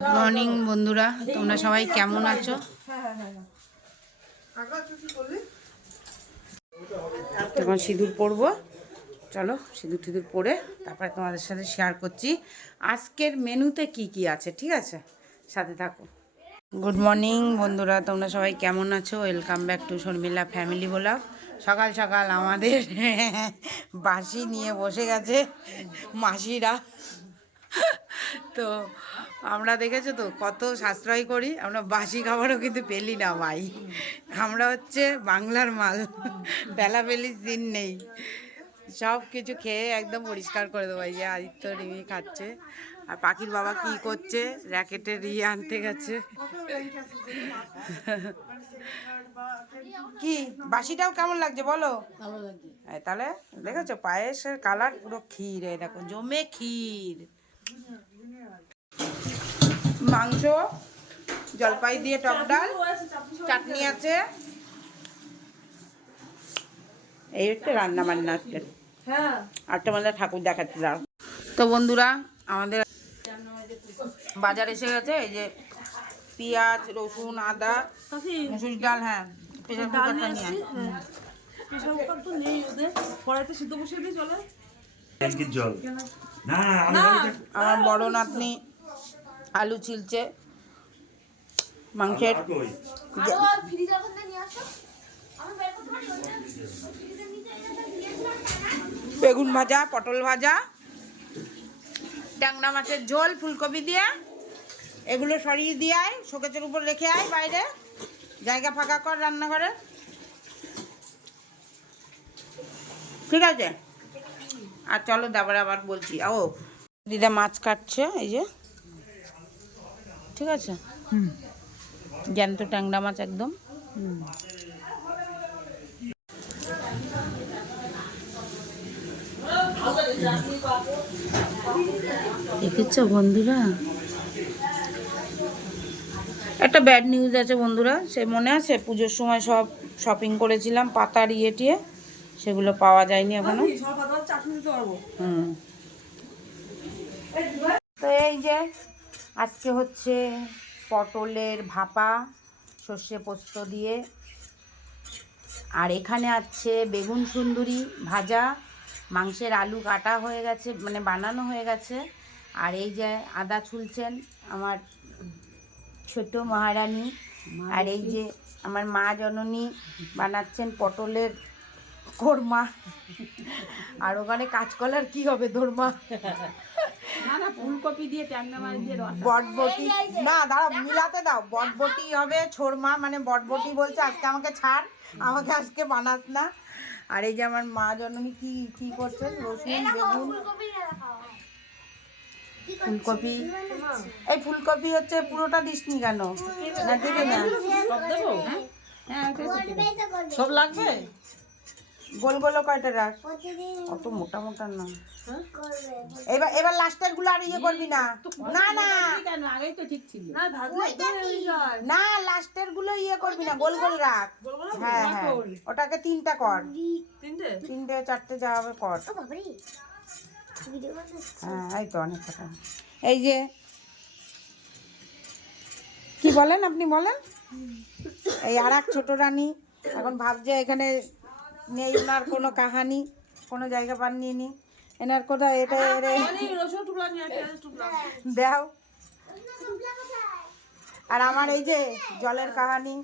Good morning বন্ধুরা, তোমরা সবাই কেমন আছো? এখন সিঁদুর পরবো, চলো সিঁদুর টিঁদুর পরে তারপরে তোমাদের সাথে শেয়ার করছি আজকের মেনুতে কি কি আছে। ঠিক আছে, সাথে থাকো। গুড মর্নিং বন্ধুরা, তোমরা সবাই কেমন আছো? Welcome back to Sharmila family blog. সকাল সকাল আমাদের বাসি নিয়ে বসে গেছে মাসিরা। তো আমরা দেখেছো তো কত সাশ্রয় করি, আমরা বাসি খাবারও কিন্তু পেলি না ভাই। আমরা হচ্ছে বাংলার মাল, পেলাপেলির দিন নেই, সব কিছু খেয়ে একদম পরিষ্কার করে দেবো। এই যে আদিত্য রিমি খাচ্ছে, আর পাখির বাবা কি করছে, র্যাকেটের আনতে গেছে। কি বাসিটাও কেমন লাগছে বলো? তাহলে দেখেছো পায়েসের কালার পুরো ক্ষীর, এই দেখো জমে ক্ষীর। মাংস, জলপাই দিয়ে টক ডাল, চাটনি আছে, এই হচ্ছে রান্না বান্না আজকে। 8টা বাজে ঠাকুর দেখাচ্ছে দাও। তো বন্ধুরা, আমাদের বাজার এসে গেছে। এই যে পেঁয়াজ, রসুন, আদা, মুসুর ডাল। হ্যাঁ, প্রেসার কুকারটা নিয়ে প্রেসার কুকার তো নেই ওদের, কড়াইতে সিদ্ধ বসিয়ে দিয়ে চলে। আমার বড় নাতনি আলু ছিলছে মাংসের। বেগুন ভাজা, পটল ভাজা, ট্যাংরা মাছের ঝোল ফুলকপি দিয়ে। এগুলো সরিয়ে দিয়ে আয়, শোকেসের উপর রেখে আয়, বাইরে জায়গা ফাঁকা কর রান্নাঘরে। ঠিক আছে, আর চলো দাবার আবার বলছি। ও দিদা মাছ কাটছে, এই যে। ঠিক আছে, জ্যান্ত ট্যাংরা মাছ একদম। দেখেছো বন্ধুরা, একটা ব্যাড নিউজ আছে বন্ধুরা। সে মনে আছে পুজোর সময় সব শপিং করেছিলাম পাতার টিয়ে, সেগুলো পাওয়া যায়নি এখনো। তো এই যে আজকে হচ্ছে পটলের ভাপা সর্ষে পোস্ত দিয়ে, আর এখানে আছে বেগুন সুন্দুরি ভাজা, মাংসের আলু কাটা হয়ে গেছে, মানে বানানো হয়ে গেছে। আর এই যে আদা ছুলছেন আমার ছোট মহারানী, আর এই যে আমার মা জননী বানাচ্ছেন পটলের কোরমা। আর ওখানে কাঁচকলার কি হবে, দোরমা। ফুলকপি দিয়ে ট্যাংরা মাছ দিয়ে বটবটি না, দাঁড়া মিলাতে দাও। বটবটি হবে ছোরমা, মানে বটবটি বলছে আজকে আমাকে ছাড়, আমাকে আজকে বানাস না। আর এই যে আমার মা জননী কি কি করছেন, রসুন, বেগুন, ফুলকপি। এই ফুলকপি হচ্ছে পুরোটা দিসনি কেন? না দিবে না, সব লাগবে। গোল গোল কয়টা রাখ, অত মোটা মোটা না। এবার এবার লাস্টের গুলো আর ইয়ে করবি না। না না আগেই তো ঠিক ছিল। না, লাস্টের গুলো ইয়ে করবি না, গোল গোল রাখ। হ্যাঁ হ্যাঁ, ওটাকে 3টা কর, 3টে 4টে যা হবে কর। হ্যাঁ এই তো অনেক কথা। এই যে কি বলেন আপনি, বলেন। এই আর এক ছোট রানী এখন ভাবছে এখানে নেই ওনার কোনো কাহানি, কোনো জায়গা পাননি নি এনার কোথায়। এটা দেও। আর আমার এই যে জলের কাহানি।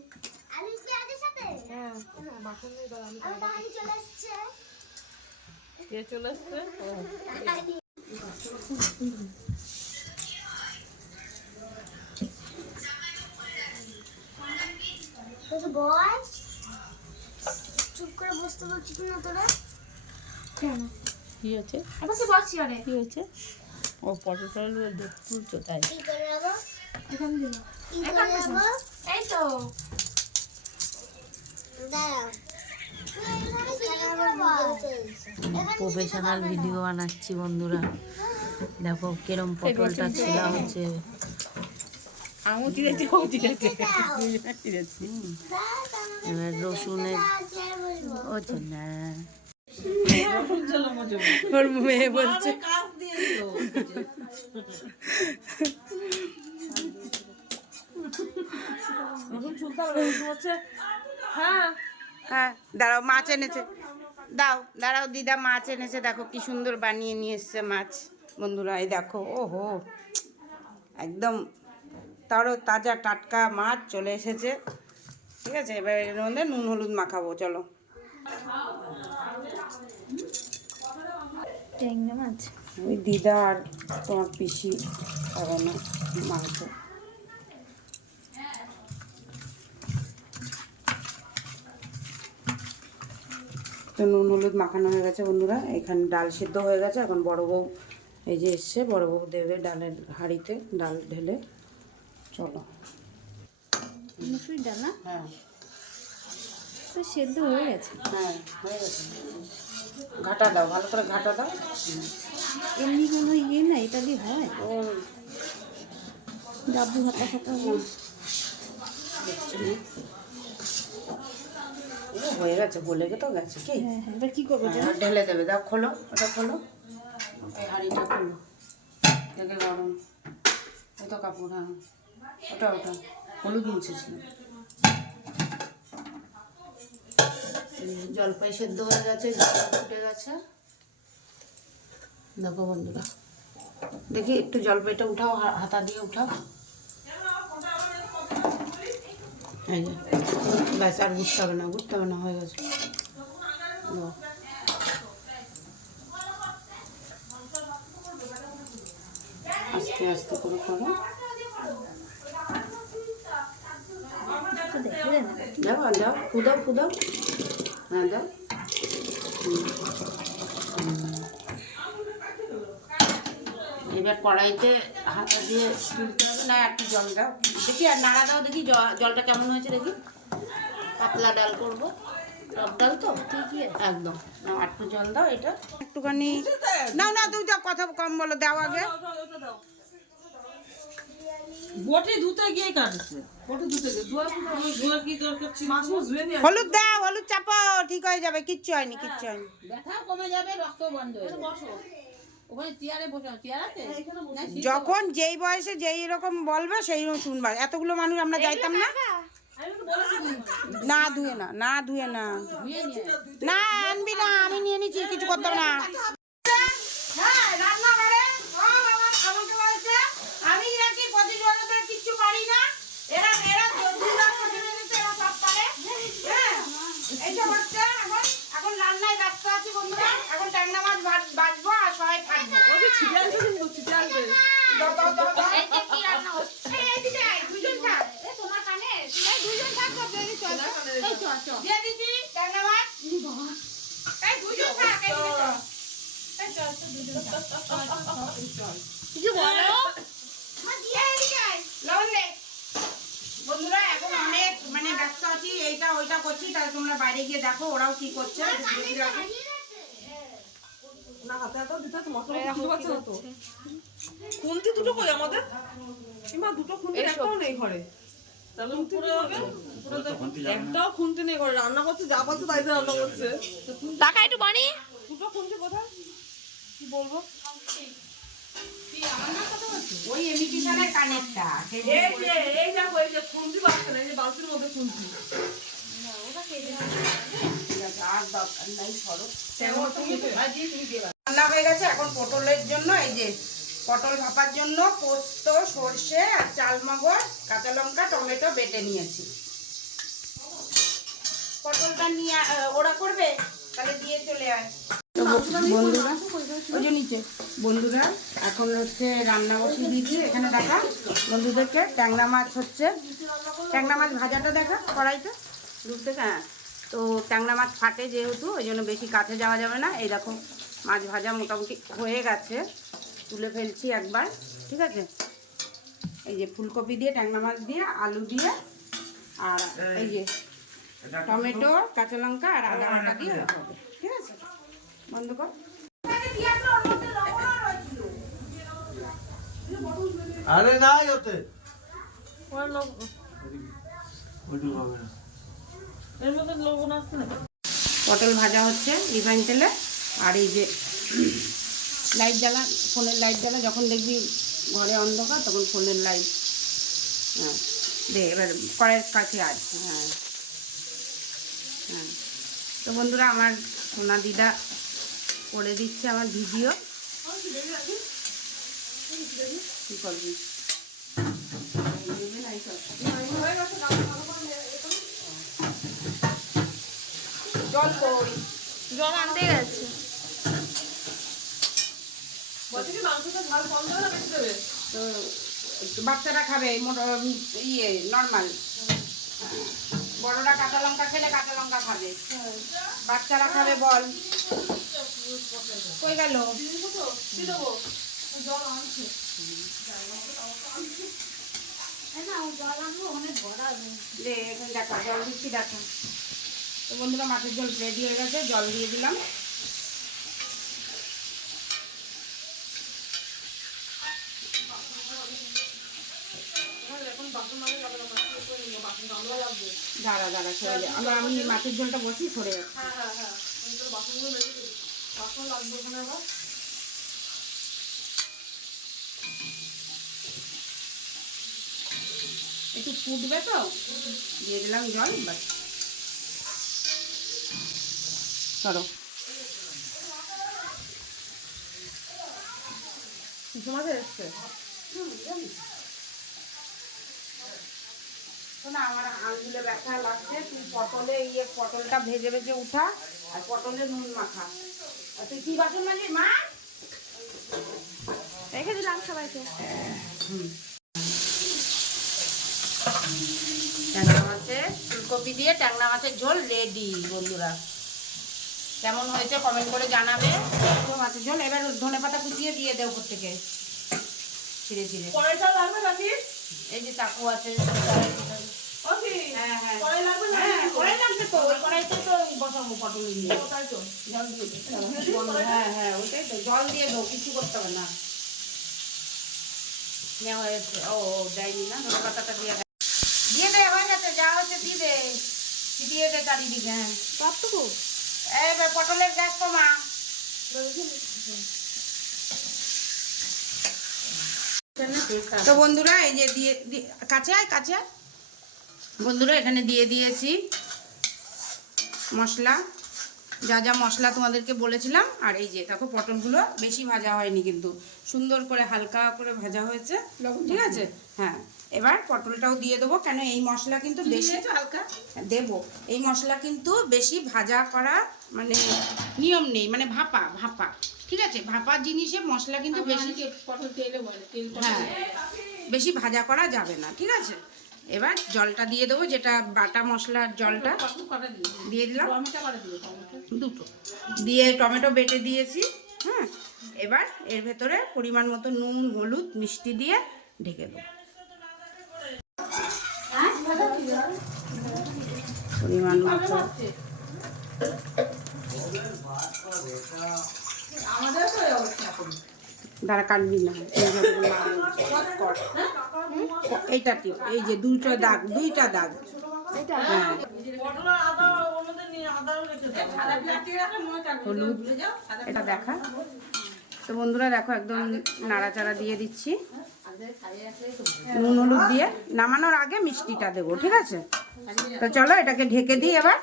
চুপ করে বসতে বলছি না তোরা কেন? কি হচ্ছে? আমাকে বসছি আরে কি হচ্ছে? ও পটল তুলছো তাই? কি করে যাবো? এখানে দিও। এখানে যাবো। এই তো দাঁড়াও। প্রফেশনাল ভিডিও বানাচ্ছি বন্ধুরা, দেখো কিরম পটলটা ছিলা হচ্ছে। এবার রসুনের হচ্ছে না, ওর মেয়ে বলছে হচ্ছে হ্যাঁ হ্যাঁ দাঁড়াও, মাছ এনেছে, দাও দাঁড়াও দিদা, মাছ এনেছে, দেখো কি সুন্দর বানিয়ে নিয়ে এসছে মাছ বন্ধুরা, এই দেখো, ওহো একদম তাজা টাটকা মাছ চলে এসেছে। ঠিক আছে, এবার এর মধ্যে নুন হলুদ মাখাবো, চলো। ট্যাংরা মাছ। ওই দিদা আর তোমার পিসি খাবে না মাংস। তো নুন হলুদ মাখানো হয়ে গেছে বন্ধুরা, এখানে ডাল সিদ্ধ হয়ে গেছে। এখন বড় বউ এই যে এসছে, বড় বউ দেবে ডালের হাঁড়িতে ডাল ঢেলে। চলো। মুসুরি ডাল না? হ্যাঁ তো সেদ্ধ হয়ে গেছে। হ্যাঁ হয়ে গেছে, ঘাটা দাও, ভালো করে ঘাটা দাও। এমনি কোনো ইয়ে না, এটা দিয়ে হয়? ও ডাব্বু হাতা ফাতা দেখছি না। ও হয়ে গেছে, বলে তো গেছে কি। হ্যাঁ হ্যাঁ, এবার কী করবো? হ্যাঁ, ঢেলে দেবে, দাও খোলো, ওটা খোলো, এই হাঁড়িটা খোলো, দেখে গরম, ওই তো কাপড়, হ্যাঁ ওটা ওটা হলুদ মুছেছিল। জলপাই সেদ্ধ হয়ে গেছে, জল ফুটে গেছে, দেখো বন্ধুরা, দেখি একটু জলপাইটা উঠাও, হাতা দিয়ে উঠাও, এই যে ব্যাস, আর বুঝতে হবে না, বুঝতে হবে না, হয়ে গেছে। নাও। আস্তে আস্তে করে করো, তো দেখা যায় না। দাও আর দাও, ফুদাও ফুদাও, হ্যাঁ দাও। এবার কড়াইতে হাতা দিয়ে তুলতে হবে না, একটু জল দাও, দেখি আর নাড়া দাও, দেখি জলটা কেমন হয়েছে দেখি। পাতলা ডাল করবো, টক ডাল তো ঠিকই আছে একদম। নাও, একটু জল দাও, এটা একটুখানি নাও, না তুই যা কথা কম বলো, দাও আগে। বটি ধুতে গিয়ে কাটছে, বটি ধুতে গিয়ে ধোয়া কি দরকার ছিল? মাছ ধুয়ে নিয়ে হলুদ দাও, হলুদ চাপো, ঠিক হয়ে যাবে, কিচ্ছু হয়নি, কিচ্ছু হয়নি। ব্যথা কমে যাবে, রক্ত বন্ধ হয়ে যাবে। ওখানে চেয়ারে বসে, চেয়ার আছে না? যখন যেই বয়সে যেই রকম বলবে সেই রকম শুনবা। এতগুলো মানুষ আমরা যাইতাম না। না ধুয়ে না, না ধুয়ে না, ধুয়ে নিয়ে না আনবি না, আমি নিয়ে নিচ্ছি, কিছু করতে হবে না। হ্যাঁ, রান্নাঘরে সব আমার আমাকে বলছে আমি নাকি প্রতিদিন ধরে কিচ্ছু পারি না। এরা দুবার প্রতিদিনতে এরা সব পারে। হ্যাঁ, এইসব হচ্ছে। এখন রান্নায় ব্যস্ত আছি বন্ধুরা। এখন ট্যাংরা মাছ ভাজবো আর সবাই খাবো। ওকে ছিটে আসবে, কিন্তু ছিটে আসবে। দাও, দাও, দাও, দাও। এই যে কি রান্না হচ্ছে? এই দিদি, দুজন থাক। তোমার কানে এই দুইজন থাকো, বেরি চল। এই চল চল। দিয়ে দিচ্ছি ট্যাংরা মাছ। এই দুজন থাক, এই দিকে চল। এই চল, চল, দুজন থাক। কিছু বলো? মা দিয়ে এদিকে আয়। লবণ দে। বন্ধুরা এখন অনেক ব্যস্ত আছি, এইটা ওইটা করছি, তাই তোমরা বাইরে গিয়ে দেখো ওরাও কি করছে। না হাতে হাতেও দিতে তো মশলা কিছু পাচ্ছে না তো। খুন্তি দুটো কই আমাদের? ইমা দুটো খুন্তি একটাও নেই ঘরে। তাহলে উপরে হবে? একটাও খুন্তি নেই ঘরে, রান্না করছে যা পাচ্ছে তাই দিয়ে রান্না করছে। টাকা একটু বানি। দুটো খুন্তি কোথায়? কি বলবো? ওই ইমিটেশনের কানেরটা। এই দেখো, এই যে খুন্তি পাচ্ছে না, এই যে বালতির মধ্যে খুন্তি। আর দরকার নাই, সরো। তুমি দিয়ে দাও। রান্না হয়ে গেছে। এখন পটলের জন্য এই যে পটল ভাপার জন্য পোস্ত, সর্ষে আর চালমগজ, কাঁচা লঙ্কা, টমেটো বেটে নিয়েছি। পটলটা নিয়ে ওরা করবে, তাহলে দিয়ে চলে আয়। বন্ধুরা ওই যে নিচে, বন্ধুরা এখন হচ্ছে রান্না বসিয়ে দিয়েছি। এখানে দেখা বন্ধুদেরকে ট্যাংরা মাছ হচ্ছে, ট্যাংরা মাছ ভাজাটা দেখা কড়াইতে দূর থেকে। হ্যাঁ, তো ট্যাংরা মাছ ফাটে যেহেতু, ওই জন্য বেশি কাছে যাওয়া যাবে না। এই দেখো মাছ ভাজা মোটামুটি হয়ে গেছে, তুলে ফেলছি একবার। ঠিক আছে, এই যে ফুলকপি দিয়ে, ট্যাংরা মাছ দিয়ে, আলু দিয়ে, আর এই যে টমেটো, কাঁচা লঙ্কা আর আদা বাটা দিয়ে হবে। ঠিক আছে, বন্ধ কর। আরে নাই ওতে এর মধ্যে লবণ আসছে না। পটল ভাজা হচ্ছে রিফাইন তেলে। আর এই যে লাইট জ্বালা, ফোনের লাইট জ্বালা, যখন দেখবি ঘরে অন্ধকার তখন ফোনের লাইট হ্যাঁ দে এবার কড়াইয়ের কাছে আজ। হ্যাঁ হ্যাঁ। তো বন্ধুরা আমার সোনা দিদা করে দিচ্ছে আমার ভিডিও। কী করবি? জল কই? জল আনতে গেছে। বলছে কি মাংসটা ঝাল কম দেবে না বেশি দেবে? তো বাচ্চারা খাবে ইয়ে নর্মাল, বড়রা কাঁচা লঙ্কা খেলে কাঁচা লঙ্কা খাবে, বাচ্চারা খাবে বল। কই গেল? কি দেবো? জল আনছে। না ও জল আনবো অনেক ভরা হবে। দে এখন দেখা জল দিচ্ছি দেখো। তো বন্ধুরা মাছের ঝোল রেডি হয়ে গেছে, জল দিয়ে দিলাম। দাঁড়া দাঁড়া সরে যা, আমি মাছের ঝোলটা বসি সরে যাচ্ছি। হ্যাঁ হ্যাঁ হ্যাঁ, আমি তোর বাসনগুলো মেজে দিই। বাসন লাগবে ওখানে আবার। একটু ফুটবে তো দিয়ে দিলাম জল, বাস সরো। কিছু মাঝে এসছে। না আমার আঙুলে ব্যথা লাগছে, তুই পটলটা ভেজে ভেজে উঠা আর পটলে নুন মাখা। আর তুই কি বাসন মাজিস মা? রেখে দিলাম সবাইকে। ট্যাংরা মাছের ফুলকপি দিয়ে ট্যাংরা মাছের ঝোল রেডি বন্ধুরা। কেমন হয়েছে কমেন্ট করে জানাবে। তো মাছের ঝোল এবার ধনেপাতা কুচিয়ে দিয়ে দেবো উপর থেকে ছিঁড়ে ছিঁড়ে। কড়াইটা লাগবে নাকি? এই যে চাকু আছে। ওকে। হ্যাঁ হ্যাঁ কড়াই লাগবে না? হ্যাঁ কড়াই লাগছে তো, ওই কড়াইতে তো বসাবো পটল দিয়ে। কোথায় তো? জল দিয়ে দে। হ্যাঁ হ্যাঁ ওইটাই তো, জল দিয়ে দেবো, কিছু করতে হবে না। নেওয়া হয়েছে। ও দেয়নি না, ধনেপাতাটা দিয়ে দেয়। দিয়ে দে, হয়ে গেছে, যা হচ্ছে দিয়ে দে, দিয়ে দে চারিদিকে। হ্যাঁ কতটুকু? এবার পটলের গ্যাস কমা। তো বন্ধুরা এই যে কাছে আয় কাছে আয়। বন্ধুরা এখানে দিয়ে দিয়েছি মশলা, যা যা মশলা তোমাদেরকে বলেছিলাম। আর এই যে দেখো পটলগুলো বেশি ভাজা হয়নি, কিন্তু সুন্দর করে হালকা করে ভাজা হয়েছে, ঠিক আছে। হ্যাঁ এবার পটলটাও দিয়ে দেবো, কেন এই মশলা কিন্তু বেশি হালকা দেবো। এই মশলা কিন্তু বেশি ভাজা করা মানে নিয়ম নেই, মানে ভাপা ভাপা, ঠিক আছে। ভাপা জিনিসে মশলা কিন্তু বেশি, পটল তেলে বলে তেল হ্যাঁ বেশি ভাজা করা যাবে না, ঠিক আছে। এবার জলটা দিয়ে দেবো, যেটা বাটা মশলার জলটা দিয়ে দিলাম, দুটো দিয়ে টমেটো বেটে দিয়েছি। হ্যাঁ এবার এর ভেতরে পরিমাণ মতো নুন হলুদ মিষ্টি দিয়ে ঢেকে দেবো। পরিমাণ মতো দাঁড়া কাটবি না, এইটা টিপ, এই যে দুইটা দাগ হ্যাঁ পটল আর আদা ওর মধ্যে নিয়ে আদাও রেখে দাও। হলুদ এটা দেখা। তো বন্ধুরা দেখো একদম নাড়াচাড়া দিয়ে দিচ্ছি, নুন হলুদ দিয়ে নামানোর আগে মিষ্টিটা দেবো, ঠিক আছে। তো চলো এটাকে ঢেকে দিই এবার।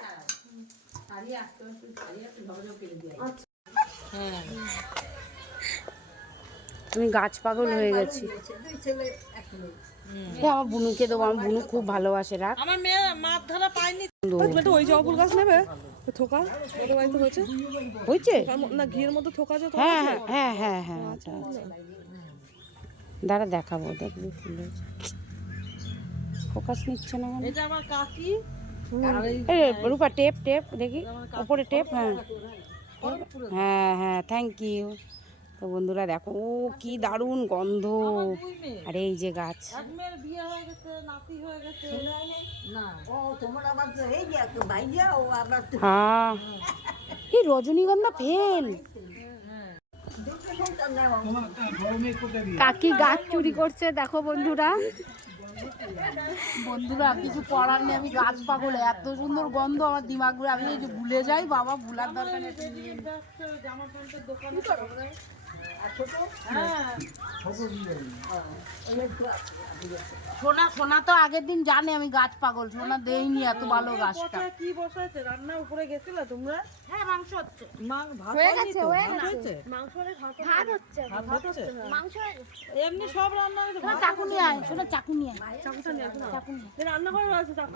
আমি গাছ পাগল হয়ে গেছি। আমার বুনুকে দেবো, আমার বুনু খুব ভালোবাসে। রাখ আমার মেয়ে মাছ ধরা পায়নি। তুমি ওই জবা ফুল গাছ নেবে? থোকা ওদের বাড়িতে হয়েছে? হয়েছে না ঘিয়ের মধ্যে থোকা আছে তো? হ্যাঁ হ্যাঁ হ্যাঁ হ্যাঁ হ্যাঁ আচ্ছা আচ্ছা দাঁড়া দেখাবো, দেখবি ফুল হয়েছে। ফোকাস নিচ্ছে না কেন? এটা আমার কাকি। রূপা টেপ টেপ দেখি ওপরে টেপ। হ্যাঁ হ্যাঁ হ্যাঁ থ্যাংক ইউ। তো বন্ধুরা দেখো ও কি দারুণ গন্ধ। আর এই যে গাছ, এক মেয়ের বিয়ে হয়ে গেছে, নাতি হয়ে গেছে। না হ্যাঁ এই রজনীগন্ধা ফেল। কাকি গাছ চুরি করছে দেখো বন্ধুরা। বন্ধুরা কিছু করার নেই, আমি গাছ পাগল। এত সুন্দর গন্ধ আমার দিমাগ ঘুরে, আমি এই যে ভুলে যাই। বাবা ভুলার দরকার নেই। সোনা সোনা তো আগের দিন জানে আমি গাছ পাগল, সোনা দেইনি এত ভালো গাছটা। কি বসাইছে? রান্না উপরে গেছিলে তোমরা? হ্যাঁ মাংস হচ্ছে। ভাত হয়ে হয়নি গেছে, তো? হয়ে ভাত গেছে। হয়েছে? ভাত হচ্ছে, ভাত হচ্ছে? মাংস হয়ে গেছে। এমনি সব রান্না হয়েছে, সোনা ভাত চাকু নিয়ে আয়, সোনা চাকু নিয়ে আয়। চাকুটা নিয়ে আসো না। চাকু নিয়ে এই রান্না করে আছে চাকু।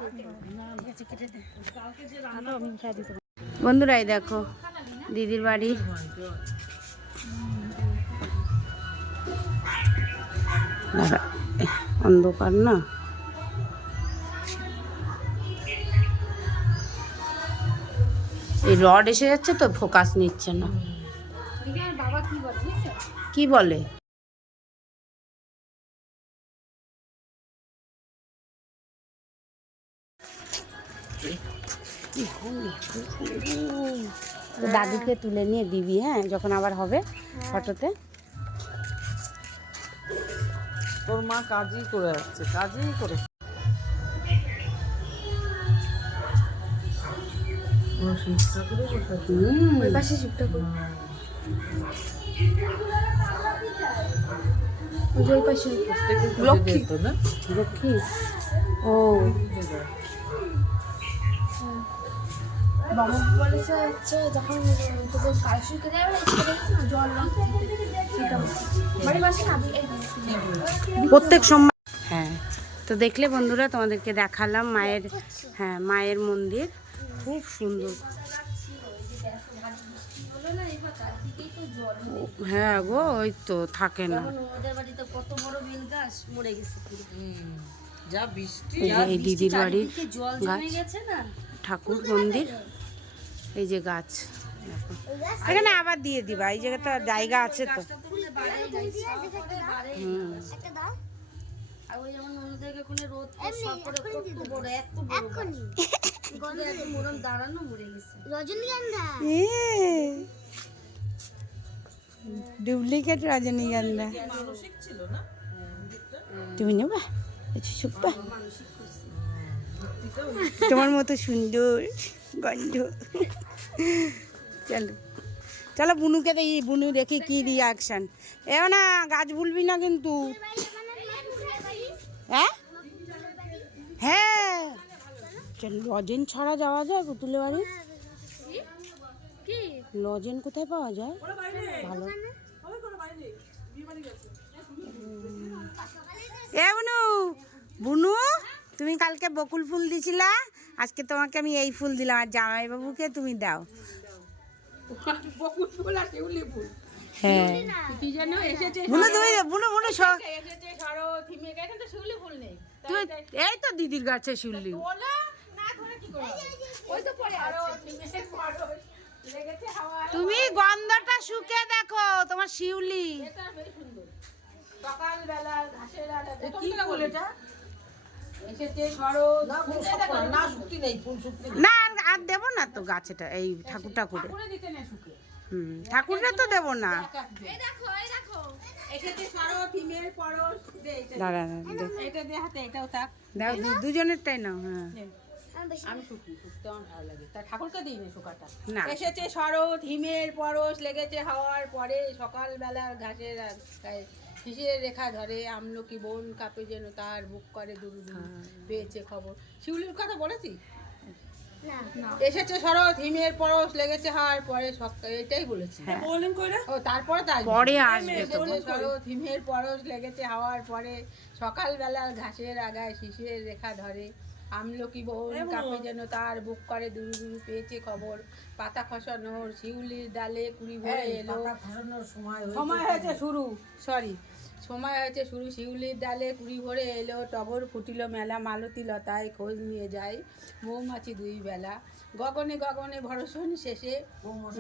ঠিক আছে, কেটে দে। কালকে যে রান্না আমি খেয়ে দিতে পারি। বন্ধুরা এই দেখো দিদির বাড়ি। দাঁড়া, অন্ধকার না। এই রড এসে যাচ্ছে তো, ফোকাস নিচ্ছে না। বাবা কি বলে বুঝছো? কি বলে? তো দাদুকে তুলে নিয়ে দিবি, হ্যাঁ, যখন আবার হবে ফটোতে। তোর মা কাজই করে যাচ্ছে, কাজই করে। ওই পাশে শিফটটা করো। ওই পাশে লক্ষ্মী না? লক্ষ্মী। ও বাবা বলেছে হচ্ছে যখন তোদের কাজ শুকিয়ে যাবে না জল সেটা বাড়ি পাশে না প্রত্যেক সোমবার। হ্যাঁ, তো দেখলে বন্ধুরা তোমাদেরকে দেখালাম মায়ের, হ্যাঁ মায়ের মন্দির খুব সুন্দর। হ্যাঁ গো, ওই তো থাকে না। ওদের বাড়িতে কত বড় বেল গাছ মরে গেছে যা বৃষ্টি। এই যে এই দিদির বাড়ির জল গাছ, জমে গেছে না ঠাকুর মন্দির, এই যে গাছ দেখো। এখানে আবার দিয়ে দিবা, এই জায়গাটা জায়গা আছে তো। হুম, আর ওই যেমন অন্যদেরকে কোনো রোদ সব করে কত বড় এত বড় গন্ধে এত মরণ দাঁড়ানো মরে গেছে রজনীগন্ধা ডুপ্লিকেট রজনীগন্ধা। মানসিক ছিল না? তুমি নেবা একটু সুপ্পা, তোমার মতো সুন্দর গন্ধ। চলো চলো বুনুকে দেখি, বুনু দেখি কি রিয়াকশন। এ না গাছ ভুলবি না কিন্তু। হ্যাঁ হ্যাঁ, চল লজেন ছাড়া যাওয়া যায় পুতুলের বাড়ি? লজেন কোথায় পাওয়া যায় ভালো? এ বুনু, বুনু তুমি কালকে বকুল ফুল দিছিলা, আজকে তোমাকে আমি এই ফুল দিলাম, আর জামাইবাবুকে তুমি দাও। বকুল ফুল আর শিউলি ফুল হ্যাঁ কি যেন এসেছে বুনু, তুমি বুনু বুনু এসেছে শরৎ হিমে এখানে তো শিউলি ফুল নেই তুই এই তো দিদির গাছে শুনলি। বলো না ধরে কি করে হবে? ওই তো পড়ে আছে হিমে পড়ো লেগেছে হাওয়া তুমি গন্ধটা শুকে দেখো, তোমার শিউলি। এটা বেশ সুন্দর সকাল বেলা ঘাসের আড়ে কি ফুল এটা? এসেছে শরৎ না শুকতি নেই, ফুল শুকতি নেই। না আর দেবো না তো গাছেটা, এই ঠাকুর ঠাকুরে। করে দিতে না শুকে ঠাকুরটা তো দেবো না। এই দেখো এসেছে শরৎ হিমের পরশ দে এটা দাঁড়া এটা দে হাতে এটাও থাক দাও, দুজনেরটাই নাও। হ্যাঁ আমি শুকি শুকতে আমার ভালো লাগে তা ঠাকুরকে দিই না শুকাটা না। এসেছে শরৎ হিমের পরশ লেগেছে হাওয়ার পরে সকাল বেলার ঘাসের গায়ে শিশিরের রেখা ধরে আমলকি বন কাঁপে যেন তার বুক করে দুরু দুরু পেয়েছে খবর শিউলির কথা বলেছি এসেছে শরৎ হিমের পরশ লেগেছে হাওয়ার পরে এটাই বলেছি বললেন কইরা? ও তারপরে তাই পরে আসবে তো। এসেছে শরৎ হিমের পরশ লেগেছে হাওয়ার পরে সকালবেলার ঘাসের আগায় শিশিরের রেখা ধরে আমলকি বন কাঁপে যেন তার বুক করে দুরু দুরু পেয়েছে খবর পাতা খসানোর শিউলির ডালে কুড়ি ভরে এলো সময় হয়েছে শুরু সময় হয়েছে শুরু শিউলির ডালে কুড়ি ভরে এলো টগর ফুটিল মেলা মালতী লতায় খোঁজ নিয়ে যায় মৌমাছি দুই বেলা গগনে গগনে ভরসন শেষে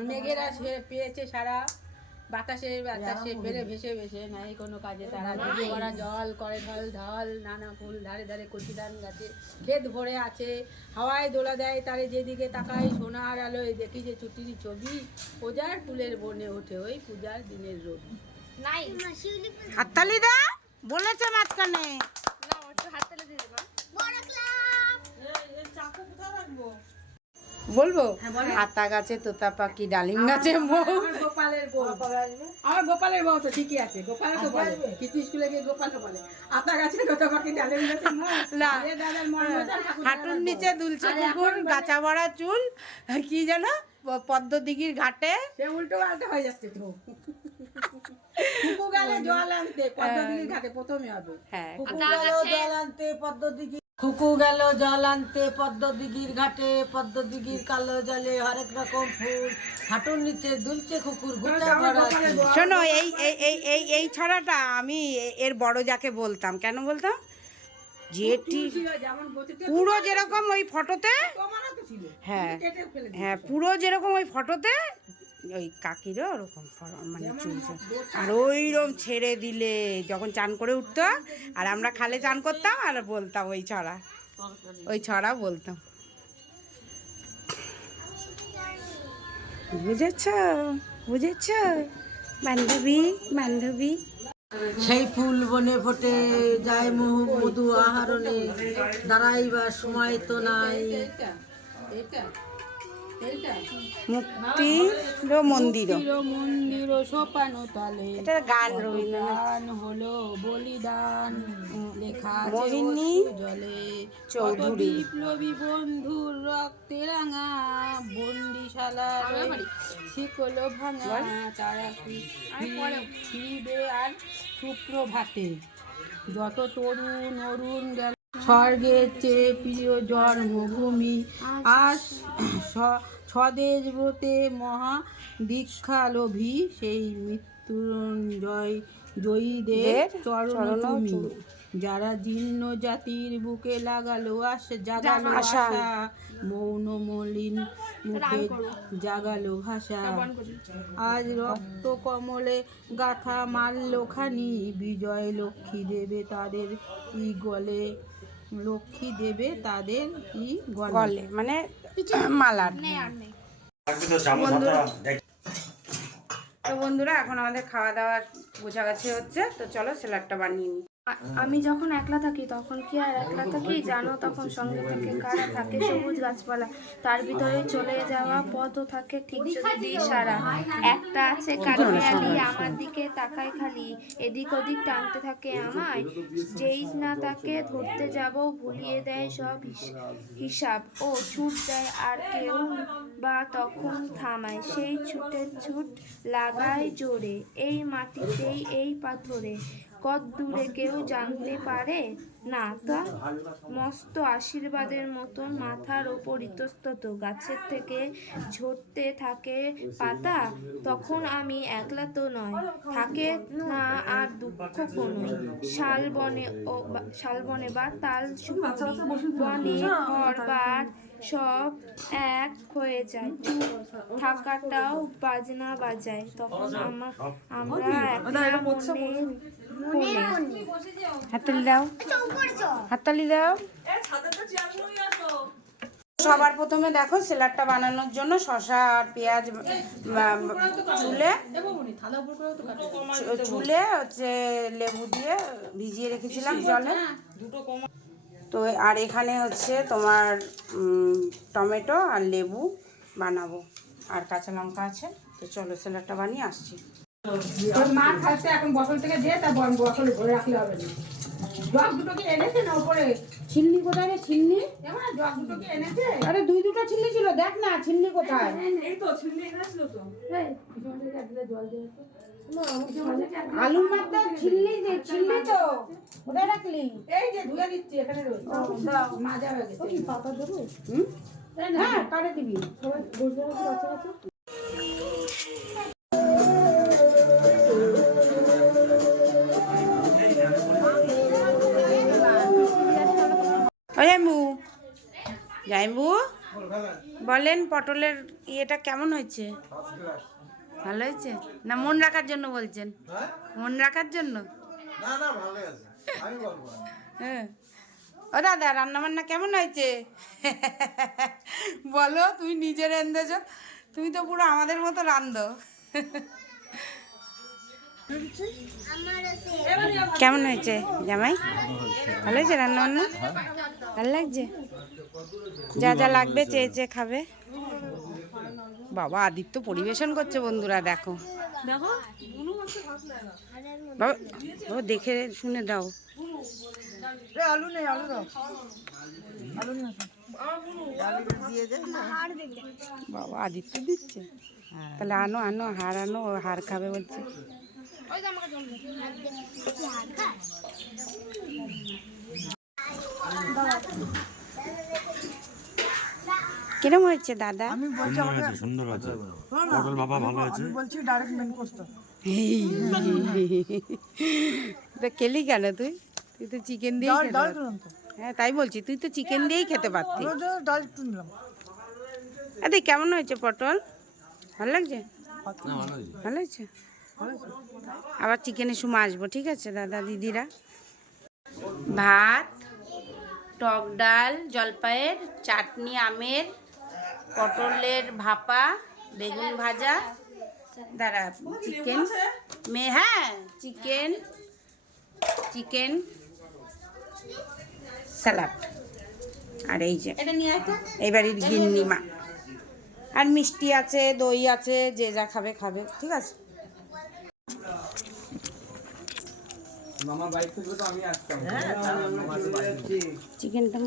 মেঘেরা পেয়েছে সারা বাতাসে বাতাসে ফেরে ভেসে ভেসে নাই কোনো কাজে তারা ঝুড়ি ভরা জল করে ঢল ঢল নানা ফুল ধারে ধারে কচি ধান গাছে ক্ষেত ভরে আছে হাওয়ায় দোলা দেয় তারে যেদিকে তাকাই সোনার আলোয় দেখি যে ছুটির ছবি পূজার ফুলের বনে ওঠে ওই পূজার দিনের রবি নাই হাততালি দাও বলেছে মাঝখানে। না একটু হাত তালে দিয়ে দেবো বড় ক্লাব এই চাকু কোথায় রাখবো? বলবো? আতা গাছে তোতা পাখি, ডালিম গাছে মৌ। আমার গোপালের বউ, আমার গোপালের বউ তো ঠিকই আছে, গোপাল তো বলে কিছু স্কুলে গিয়ে গোপাল তো বলে আতা গাছে তোতা পাখি ডালিম গাছে মৌ। না। আরে দাদার মন মজার ঠাকুর হাঁটুর নিচে দুলছে কুকুর, গাছা ভরা চুল, কি যেন পদ্মদিঘির ঘাটে। সে উল্টো পাল্টা হয়ে যাচ্ছে তো। কুকু গেলে জল আনতে পদ্মদিঘির ঘাটে প্রথমে হবে। হ্যাঁ, কুকু গেল জল আনতে পদ্মদিঘি, কুকু গেল জল আনতে পদ্মদিঘির ঘাটে, পদ্মদিঘির কালো জলে হরেক রকম ফুল, হাঁটুর নিচে দুলছে কুকুর গোটা ভরা চুল। শোনো, এই এই এই এই এই ছড়াটা আমি এর বড় যাকে বলতাম। কেন বলতাম? যেটি ছিল যেমন গতিতে পুরো যেরকম ওই ফটোতে, তোমারও তো ছিল, হ্যাঁ কেটে ফেলে দিই। হ্যাঁ, পুরো যেরকম ওই ফটোতে ওই কাকিরও ওরকম মানে চুলছে। আর ওইরকম ছেড়ে দিলে যখন চান করে উঠতো, আর আমরা খালে চান করতাম আর বলতাম ওই ছড়া বলতাম। বুঝেছ বুঝেছ বান্ধবী বান্ধবী। সেই ফুল বনে ফোটে যায় মোহ মধু আহরণে, দাঁড়াইবার সময় তো নাই। মুক্তির মন্দির, মন্দির সোপানো তলে এটা গান রবীন্দ্রনাথ। গান হলো বলিদান, লেখা আছে মোহিনী অশ্রু জলে চৌধুরী। কত বিপ্লবী বন্ধুর রক্তে রাঙা, বন্দিশালার শিকল ভাঙা, তারা ফিরবে আর সুপ্রভাতে। যত তরুণ অরুণ গেল স্বর্গের চেয়ে প্রিয় জন্মভূমি, আর স্বদেশ ব্রতে মহা দীক্ষালোভী, সেই মৃত্যুঞ্জয় জয়ীদের চরণ তুমি, যারা জীর্ণ জাতির বুকে লাগালো জাগালো আশা, মৌন মলিন মুখে জাগালো ভাষা। আজ রক্ত কমলে গাথা মারল খানি, বিজয় লক্ষ্মী দেবে তাদের ই গলে, লক্ষ্মী দেবে তাদের ই গলে, মানে মালার। তো বন্ধুরা, এখন আমাদের খাওয়া দাওয়ার গোছাগাছি হচ্ছে, তো চলো স্যালাডটা বানিয়ে নিই। আমি যখন একলা থাকি তখন কি আর একলা থাকি জানো, তখন সঙ্গে থাকে কারা, থাকে সবুজ গাছপালা, তার ভিতরে চলে যাওয়া পথও থাকে ঠিক যদি সারা। একটা আছে কাঠবিড়ালি, আমার দিকে তাকায় খালি, এদিক ওদিক টানতে থাকে আমায়, যেই না তাকে ধরতে যাব ভুলিয়ে দেয় সব হিসাব, ও ছুট দেয় আর কেউ বা তখন থামায়, সেই ছুটের ছুট লাগায় জোরে, এই মাটিতেই এই পাথরে, কত দূরে কেউ জানতে পারে না, তা মস্ত আশীর্বাদের মতন মাথার ওপর ইতস্তত গাছের থেকে ঝরতে থাকে পাতা, তখন আমি একলা তো নয়, থাকে না আর দুঃখ কোনোই, শালবনে বা তাল সুপুরি বনে ঘরবার সব এক হয়ে যায়, থাকাটাও বাজনা বাজায়, তখন আমরা একলা মনে হাততালি দাও, হাততালি দাও। সবার প্রথমে দেখো স্যালাডটা বানানোর জন্য শসা আর পেঁয়াজ চুলে হচ্ছে লেবু দিয়ে ভিজিয়ে রেখেছিলাম জলে। তো আর এখানে হচ্ছে তোমার টমেটো আর লেবু বানাবো, আর কাঁচা লঙ্কা আছে। তো চলো স্যালাডটা বানিয়ে আসছি। তোর মা খাচ্ছে এখন বটল থেকে দিয়ে, তা বটলে ভরে রাখলে হবে না। জগ দুটো কি এনেছে না উপরে? ছিলনি কোথায় রে? ছিলনি? এমন জগ দুটো কি এনেছে? আরে দুটো ছিলনি ছিল, দেখ না ছিলনি কোথায়। এই তো ছিন্নি এনেছিল তো। আলু মাত্র ছিলনি তো কোথায় রাখলি? এই যে ধুয়ে দিচ্ছি, এখানে রয়েছে। মাজা হয়ে গেছে। কি পাতা দেবো? হ্যাঁ, কাটে দিবি। জাইম্বু বলেন, পটলের ইয়েটা কেমন হয়েছে? ভালো হয়েছে না? মন রাখার জন্য বলছেন? মন রাখার জন্য? না না, ভালো আছে, আমি বলবো। হ্যাঁ। ও দাদা, রান্না বান্না কেমন হয়েছে? বলো, তুমি নিজে রেঁধেছ, তুমি তো পুরো আমাদের মতো রান্ধো। কেমন হয়েছে জামাই? ভালো হয়েছে রান্না বান্না? ভালো লাগছে? যা যা লাগবে চেয়ে চেয়ে খাবে। বাবা আদিত্য পরিবেশন করছে বন্ধুরা, দেখো দেখো বুনু মাছে ভাত নেয় না। বাবা, বাবা দেখে শুনে দাও। আমার বুনু বাবা আদিত্য দিচ্ছে, তাহলে আনো আনো হার আনো, ও হার খাবে বলছে। কিরম হয়েছে দাদা? সুন্দর আছে পটল বাবা ভালো আছে। তা খেলি কেন তুই? তুই তো চিকেন দিয়েই খেতে পারতি। হ্যাঁ তাই বলছি, তুই তো চিকেন দিয়েই খেতে পারতি। আরে কেমন হয়েছে পটল? ভালো লাগছে? ভালো হয়েছে? আবার চিকেনের সময় আসবো, ঠিক আছে দাদা দিদিরা। ভাত, টক ডাল, জলপাইয়ের চাটনি, আমের, পটলের ভাপা, বেগুন ভাজা, দাঁড়া চিকেন হ্যাঁ চিকেন চিকেন স্যালাড, আর এই যে এই বাড়ির গিন্নি মা, আর মিষ্টি আছে, দই আছে, যে যা খাবে খাবে, ঠিক আছে। চিকেনটা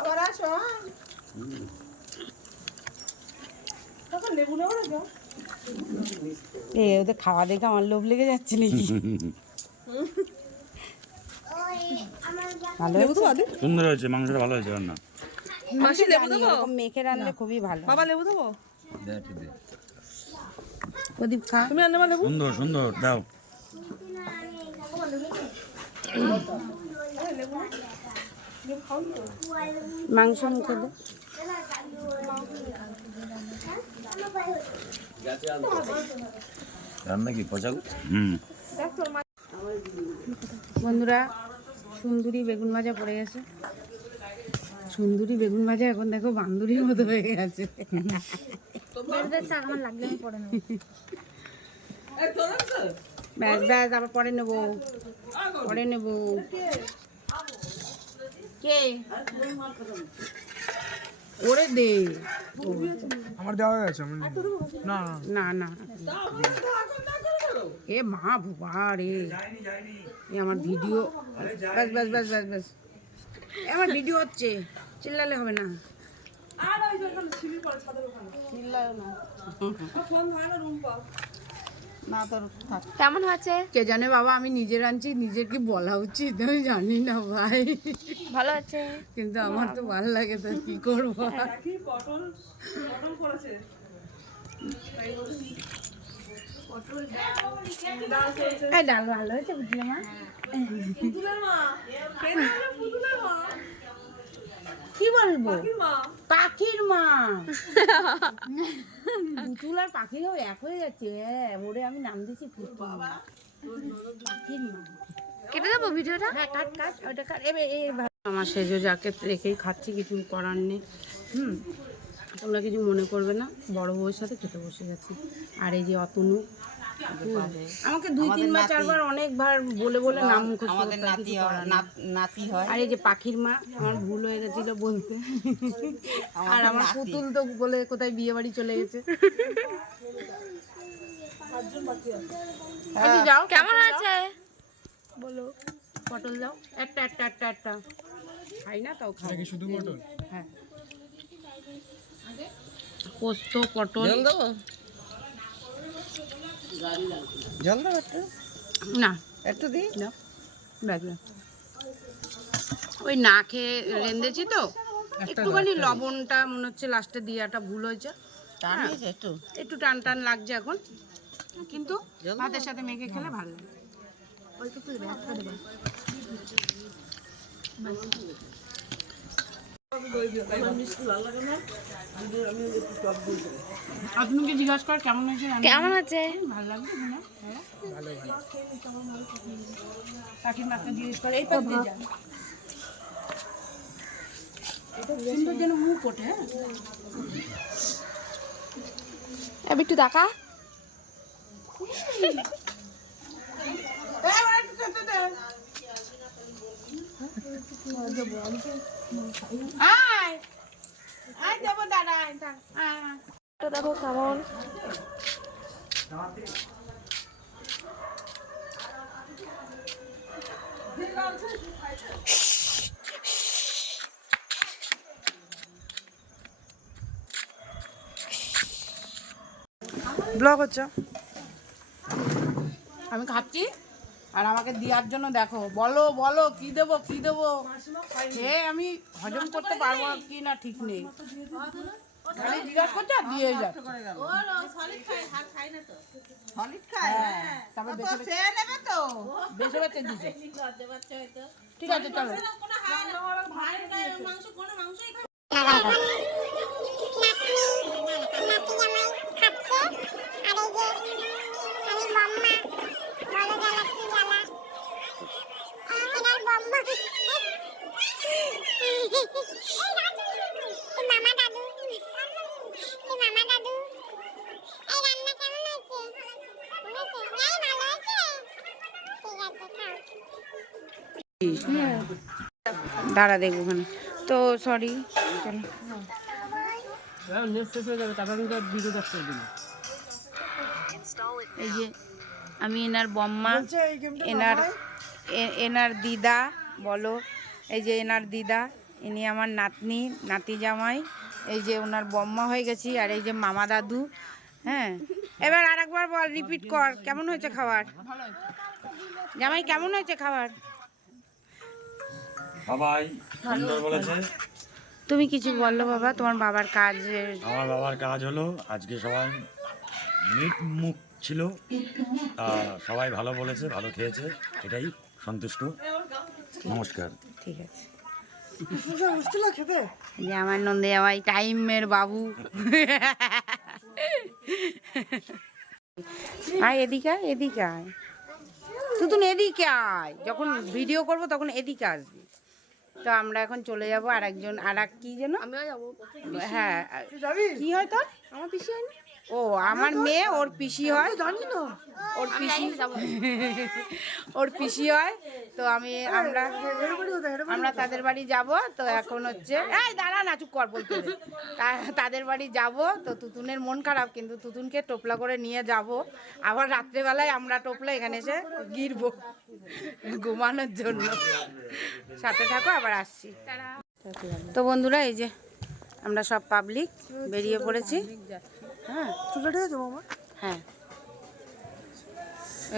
আবার আসো। তখন লেবু নেবো না। ওদের খাওয়া দেখে আমার লোভ লেগে যাচ্ছে নাকি? ভালো হয়েছে? সুন্দর হয়েছে, মাংসটা ভালো হয়েছে রান্না। মাসি লেবু দেবো? এরকম মেখে রান্না খুবই ভালো। বাবা লেবু দেবো? প্রদীপ খা। তুমি আনলে লেবু? সুন্দর সুন্দর দাও। মাংস মুখে দে। রান্না কি পচা? বন্ধুরা সুন্দরী বেগুন ভাজা পড়ে গেছে। সুন্দরী বেগুন ভাজা এখন দেখো বান্দুরির মতো হয়ে গেছে। ব্যাস ব্যাস, আবার পরে নেবো, পরে নেবো। কে ওরে দে, আমার দেওয়া হয়ে গেছে। না না না এ মা ভুবা রে, এ আমার ভিডিও, ব্যাস ব্যাস ব্যাস ব্যাস ব্যাস, এ আমার ভিডিও হচ্ছে, চিল্লালে হবে না। আর ওই যে ওখানে ছিলি পড়ে ছাদের ওখানে। চিল্লাও না। ফোন ধরে না রুম্পা। না তোর থাক। কেমন হয়েছে? কে জানে বাবা, আমি নিজে রাঁধছি, নিজের কি বলা উচিত আমি জানি না ভাই, ভালো আছে। কিন্তু আমার তো ভালো লাগে, তো কি করবো। কি পটল করেছে। ডাল করেছে। এই ডাল ভালো হয়েছে বুঝলে মা? পুতুলের মা। কেন পুতুলের মা? কি বলবো, কি মা? পাখির মা। পুতুল আর পাখিরও এক হয়ে যাচ্ছে। ওরে আমি নাম দিয়েছি পুতুল, পাখির মা। কেটে দেবো ভিডিওটা? হ্যাঁ কাট কাট, ওইটা কাট। আমার সেজো যাকে রেখেই খাচ্ছি, কিছু করার নেই। তোমরা কিছু মনে করবে না, বড় বউয়ের সাথে খেতে বসে গেছি। আর এই যে অতনু আমাকে 2-3 বার 4 বার অনেকবার বলে বলে নাম মুখস্থ করতে হয়, কিছু করার নেই। নাতি হয়। আর এই যে পাখির মা, আমার ভুল হয়ে গেছিল বলতে। আর আমার পুতুল তো বলে কোথায় বিয়ে বাড়ি চলে গেছে। এই যে যাও, কেমন আছে? বলো পটল দাও, একটা একটা একটা একটা খাই না তাও খাই। শুধু পটল? হ্যাঁ পোস্ত পটল জল দাও একটু, না একটু দিই। না ব্যাস ব্যাস। ওই না খেয়ে রেঁধেছি তো, একটুখানি লবণটা মনে হচ্ছে লাস্টে দিয়াটা ভুল হয়েছে। একটু একটু টান টান লাগছে এখন, কিন্তু ভাতের সাথে মেখে খেলে ভালো লাগে। আপনাকে জিজ্ঞাসা কর কেমন হয়েছে রান্না? কেমন আছে? ভালো লাগবে না? পাখির মাকে জিজ্ঞেস করে, এই পাশ দিয়ে যা, সুন্দর যেন মুখ ওঠে। হ্যাঁ এবার একটু দেখা। আয় দেবো দাঁড়া তো দেখো কেমন ব্লগ হচ্ছে আমি খাচ্ছি আর আমাকে দেওয়ার জন্য দেখো বলো বলো কি দেবো কি দেবো খেয়ে আমি হজম করতে পারবো কি না ঠিক নেই খালি জিজ্ঞাসা করছে আর দিয়ে যাচ্ছে তারপর বেছে বেছে দিছে ঠিক আছে চলো দাঁড়া দেখবো ওখানে তো সরি চলো এই যে আমি এনার বম্মা এনার দিদা বলো এই যে এনার দিদা ইনি আমার নাতনি নাতি জামাই এই যে ওনার বম্মা হয়ে গেছি আর এই যে মামা দাদু হ্যাঁ এবার আরেকবার বল রিপিট কর কেমন হয়েছে খাবার জামাই কেমন হয়েছে খাবার বাবাই সুন্দর বলেছে। তুমি কিছু বললো বাবা তোমার বাবার কাজ আমার বাবার কাজ হলো আজকে সবাই মিট মুখ ছিল, সবাই ভালো বলেছে, ভালো খেয়েছে, এটাই সন্তুষ্ট। নমস্কার। ঠিক আছে যে আমার নন্দে জামাই টাইমের বাবু আয় এদিকে আয় এদিকে আয় তুই এদিকে আয় যখন ভিডিও করব তখন এদিকে আসবি। তো আমরা এখন চলে যাব আর একজন আর এক কি যেন আমিও যাবো হ্যাঁ কি হয় তোর আমার পিসি হয় না ও আমার মেয়ে ওর পিসি হয় জানি না ওর পিসি ওর পিসি হয় তো আমরা তাদের বাড়ি যাব তো এখন হচ্ছে এই দাঁড়া না চুপ কর বলতে দে। তাদের বাড়ি যাব তো তুতুনের মন খারাপ কিন্তু তুতুনকে টোপলা করে নিয়ে যাব আবার রাত্রেবেলায় আমরা টোপলা এখানে এসে গিরবো ঘুমানোর জন্য সাথে থাকো আবার আসছি। তো বন্ধুরা এই যে আমরা সব পাবলিক বেরিয়ে পড়েছি হ্যাঁ হ্যাঁ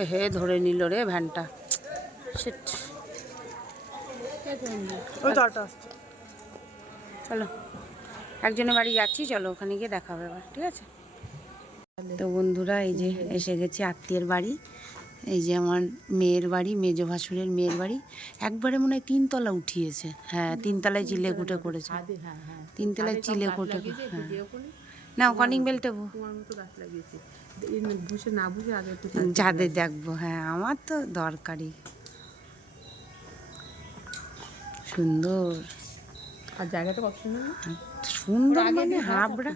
এ হে ধরে নিল রে ভ্যানটা চলো একজনের বাড়ি যাচ্ছি চলো ওখানে গিয়ে দেখা হবে এবার ঠিক আছে। তো বন্ধুরা এই যে এসে গেছি আত্মীয়ের বাড়ি এই যে আমার মেয়ের বাড়ি মেজো ভাসুরের মেয়ের বাড়ি একবারে মনে হয় 3 তলা উঠিয়েছে হ্যাঁ 3 তলায় চিলে কুটে করেছে 3 তলায় চিলে কুটে হ্যাঁ না কনিং বেল টেবো যাদের দেখবো হ্যাঁ আমার তো দরকারি সুন্দর আর জায়গাটা কত সুন্দর সুন্দর মানে হাবড়া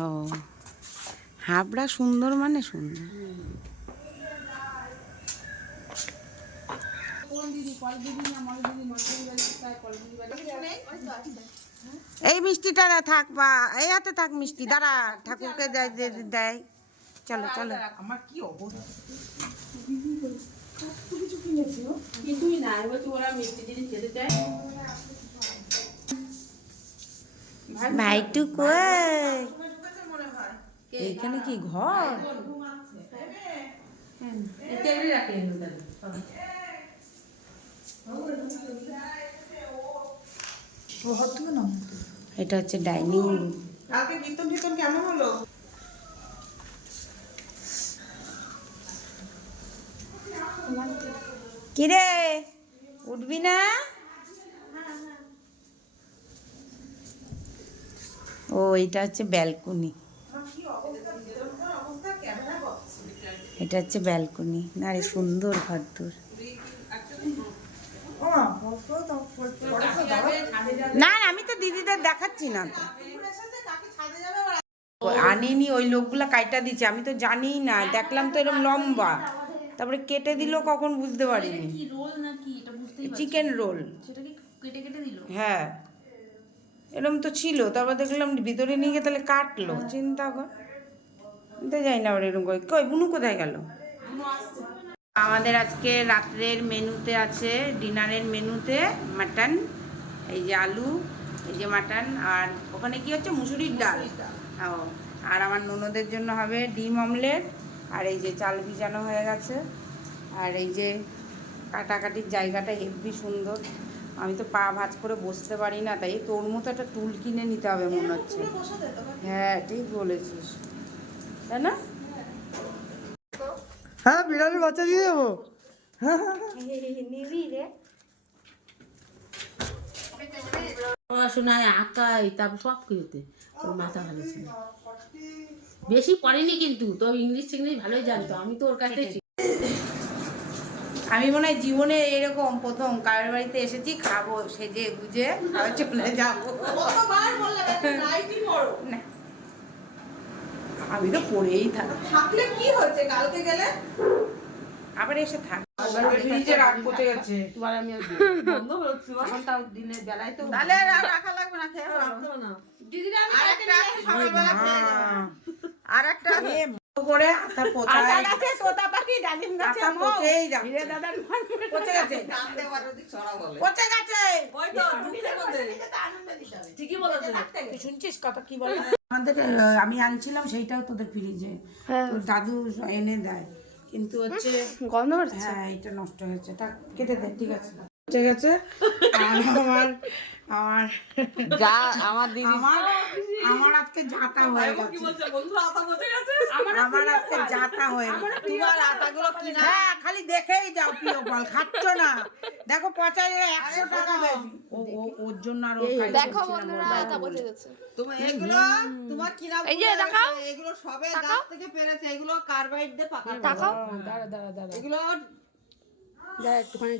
ও হাবড়া সুন্দর মানে সুন্দর এই মিষ্টিটা থাক বা এই হাতে থাক মিষ্টি দাঁড়া ঠাকুরকে দেয় চলো চলো আমার কি অবস্থা কিছুই না ওরা মিষ্টি জিনিস খেতে চায় ভাইটু কই এখানে কি ঘর এটা হচ্ছে ডাইনিং রুম কালকে কীর্তন কীর্তন কেমন হলো কিরে উঠবি না ও এটা হচ্ছে ব্যালকনি এটা হচ্ছে ব্যালকনি না রে সুন্দর ঘরদোর না আমি তো দিদিদের দেখাচ্ছি না তো আনিনি ওই লোকগুলা কাইটা দিচ্ছে আমি তো জানি না দেখলাম তো এরকম লম্বা তারপরে কেটে দিল কখন বুঝতে পারিনি চিকেন রোল হ্যাঁ এরকম তো ছিল, তারপর দেখলাম ভিতরে নিয়ে গিয়ে তাহলে কাটলো, চিন্তা কর। তো যাই না, আবার এরকম করে কই বুনু কোথায় গেল? আমাদের আজকে রাত্রের মেনুতে আছে, ডিনারের মেনুতে মাটন, এই যে আলু, এই যে মাটন, আর ওখানে কি হচ্ছে মুসুরির ডাল। ও, আর আমার ননদের জন্য হবে ডিম অমলেট, আর এই যে চাল ভিজানো হয়ে গেছে, আর এই যে কাটাকাটির জায়গাটা হেভি সুন্দর। আমি তো পা ভাঁজ করে বসতে পারি না, তাই তোর মতো একটা টুল কিনে নিতে হবে মনে হচ্ছে। হ্যাঁ ঠিক বলেছিস, তাই না? হ্যাঁ বিড়ালের বাচ্চা দিয়ে দেবো। নিবি রে? পড়াশোনায় আঁকাই, তারপর সব কিছুতে ওর মাথা ভালো ছিল। বেশি পড়েনি কিন্তু, তো ইংলিশ টিংলিশ ভালোই জানতো। আমি তো ওর কাছে আমি মনে হয় জীবনে এরকম প্রথম কারোর বাড়িতে এসেছি, খাবো সেজে গুজে আবার চলে যাবো। না, আমি তো পড়েই থাকি। থাকলে কি হচ্ছে, কালকে গেলে আবার এসে থাক। তোমার আমি বন্ধ হচ্ছে বা? এখন তাও দিনের বেলায় তো তাহলে আর রাখা লাগবে না, খেয়ে রাখতে হবে না। আরেকটা করে আতা পোছায়, গাছে তোতা পাখি ডালিম গাছে আতা পচেই যাচ্ছে। পচে গেছে, পচে গেছে। ওই তো দুঃখের মধ্যে ঠিকই বলেছে। তুই শুনছিস কথা কি বলে? আমাদের আমি আনছিলাম সেইটাও তোদের ফ্রিজে, তোর দাদু এনে দেয়, কিন্তু হচ্ছে গন্ধ করছে। হ্যাঁ এটা নষ্ট হয়েছে, তা কেটে দে, ঠিক আছে ঠিক আছে। আর আমার যা আমার দিদি আমার আজকে যাতা হয়ে কি গেছে, বলছে বন্ধুরা, আতা পচে গেছে। আমার আজকে যাতা হয়ে গেছে। তোমার আটাগুলো কিনা হ্যাঁ খালি দেখেই যাও, প্রিয় বল খাচ্ছ না, দেখো পচা গেলে 100 টাকা বেশি। ওর জন্য আরো দেখো বন্ধুরা, তা বসে গেছে। তোমার এগুলো তোমার কিনা এই যে দেখাও, এগুলো সবে গাছ থেকে পেরেছে, এগুলো কার্বাইড দিয়ে পাকা। তাকাও। এগুলো যা একটুখানি